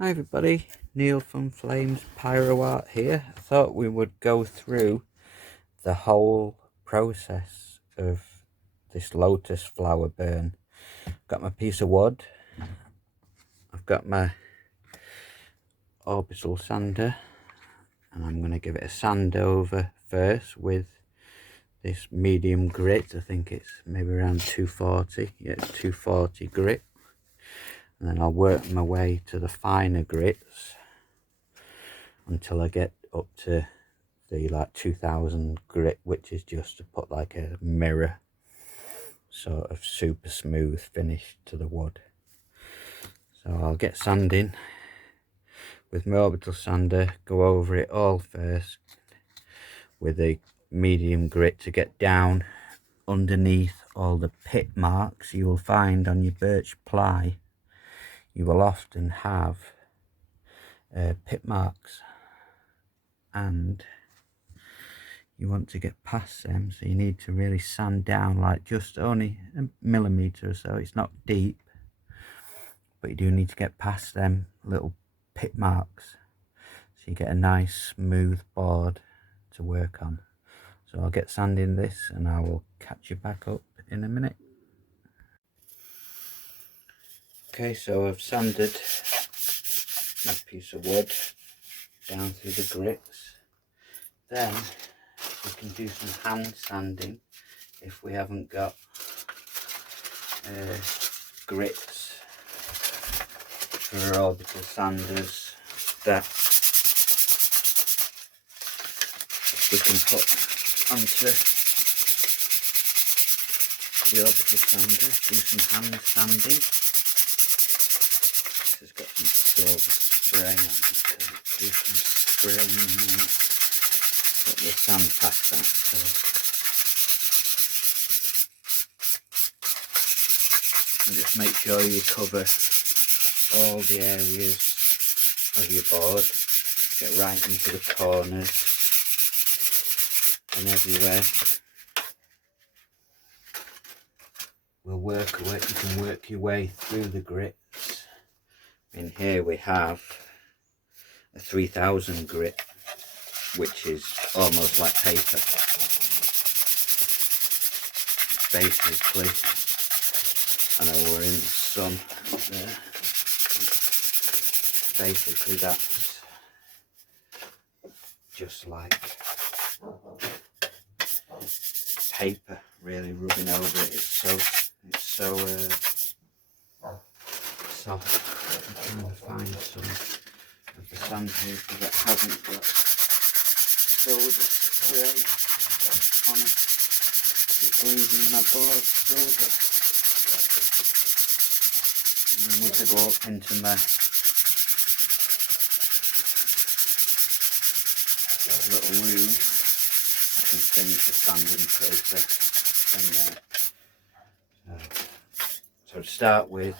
Hi everybody, Neil from Flames Pyro Art here. I thought we would go through the whole process of this lotus flower burn. Got my piece of wood, I've got my orbital sander, and I'm going to give it a sand over first with this medium grit. I think it's maybe around 240, yeah, it's 240 grit. And then I'll work my way to the finer grits until I get up to the like 2000 grit, which is just to put like a mirror sort of super smooth finish to the wood. So I'll get sanding with my orbital sander, go over it all first with a medium grit to get down underneath all the pit marks you will find on your birch ply. You will often have pit marks, and you want to get past them, so you need to really sand down like just only a millimetre or so. It's not deep, but you do need to get past them little pit marks so you get a nice smooth board to work on. So I'll get sanding this and I will catch you back up in a minute. Okay, so I've sanded my piece of wood down through the grits. Then we can do some hand sanding if we haven't got grits for our orbital sanders that we can put onto the orbital sander. Do some hand sanding. This has got some silver spray on it, so do some spraying on it. Got the sand past that, so and just make sure you cover all the areas of your board. Get right into the corners and everywhere. We'll work away. You can work your way through the grits. In here we have a 3000 grit, which is almost like paper. Basically, I know we're in the sun there. Basically, that's just like paper, really rubbing over it. It's so soft. I'm trying to find some of the sandpaper that hasn't got silver spray on it. It's leaving my board silver. And I need to go up into my little room. I can finish the sanding process in there. So to start with,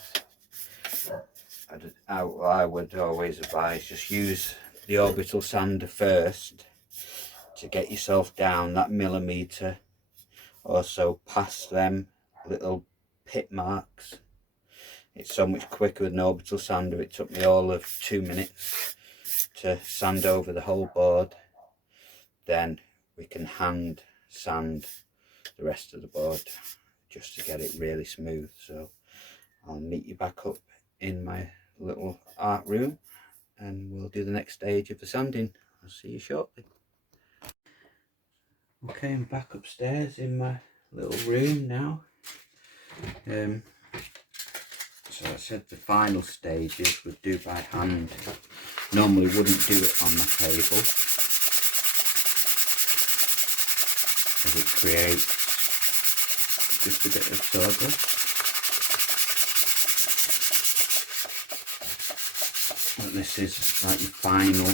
I would always advise just use the orbital sander first to get yourself down that millimetre or so past them little pit marks. It's so much quicker with an orbital sander. It took me all of 2 minutes to sand over the whole board. Then we can hand sand the rest of the board just to get it really smooth. So I'll meet you back up in my little art room and we'll do the next stage of the sanding. I'll see you shortly. Okay, I'm back upstairs in my little room now. So I said the final stages would do by hand. Normally wouldn't do it on the table, as it creates just a bit of sawdust. But this is like your final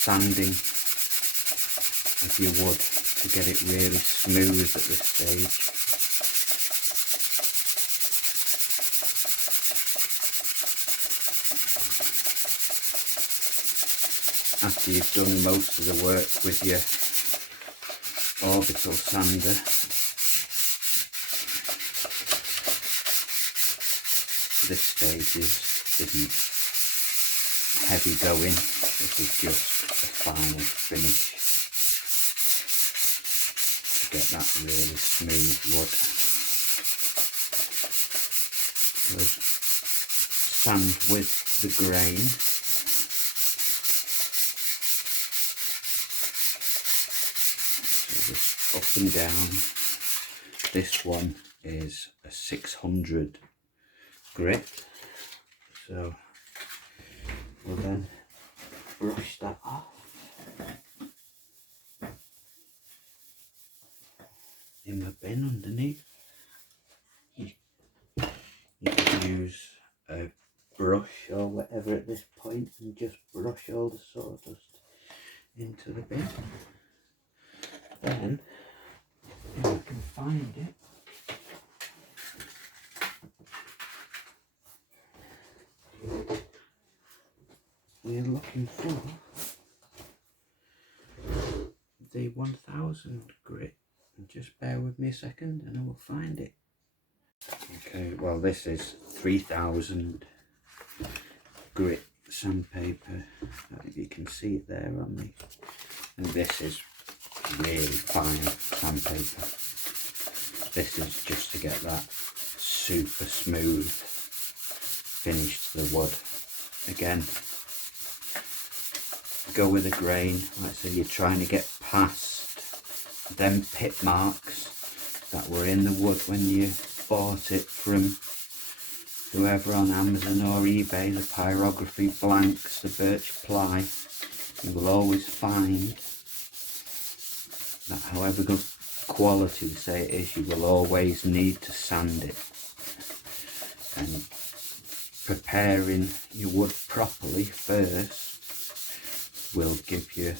sanding of your wood to get it really smooth at this stage. After you've done most of the work with your orbital sander, this stage is isn't heavy going, this is just a final finish to get that really smooth wood. So sand with the grain. So just up and down. This one is a 600 grit, so we'll then brush that off. In the bin underneath. You can use a brush or whatever at this point and just brush all the sawdust into the bin. Then, if I can find it, we're looking for the 1000 grit. Just bear with me a second and I will find it. Okay, well this is 3000 grit sandpaper. You can see it there on me. And this is really fine sandpaper. This is just to get that super smooth finish to the wood. Again, go with a grain, like say you're trying to get past them pit marks that were in the wood when you bought it from whoever on Amazon or eBay, the Pyrography blanks, the Birch ply. You will always find that however good quality we say it is, you will always need to sand it. And preparing your wood properly first will give you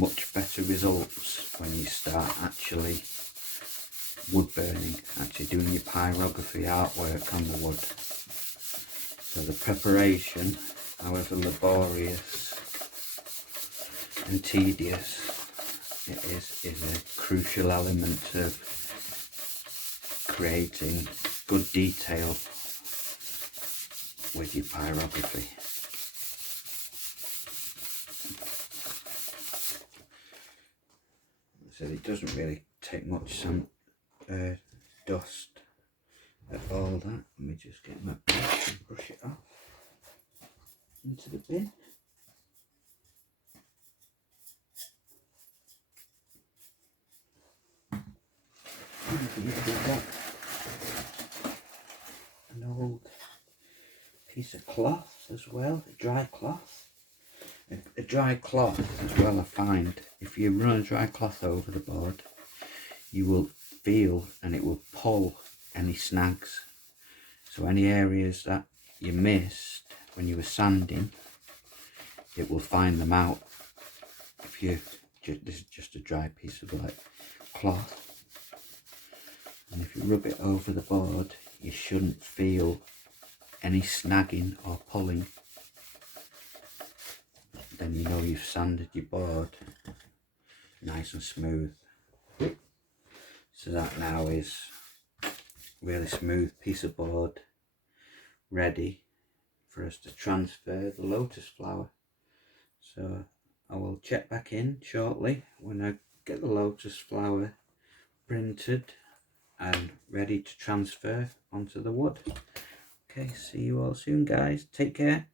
much better results when you start actually wood burning, actually doing your pyrography artwork on the wood. So the preparation, however laborious and tedious it is a crucial element of creating good detail with your pyrography. So it doesn't really take much dust at all. That, let me just get my brush and brush it off into the bin. We've got an old piece of cloth as well, a dry cloth. A dry cloth as well, I find if you run a dry cloth over the board, you will feel and it will pull any snags. So any areas that you missed when you were sanding, it will find them out. If you, this is just a dry piece of like cloth, and if you rub it over the board, you shouldn't feel any snagging or pulling. Then you know you've sanded your board nice and smooth. So that now is really smooth piece of board ready for us to transfer the lotus flower. So I will check back in shortly when I get the lotus flower printed and ready to transfer onto the wood. Okay, see you all soon guys, take care.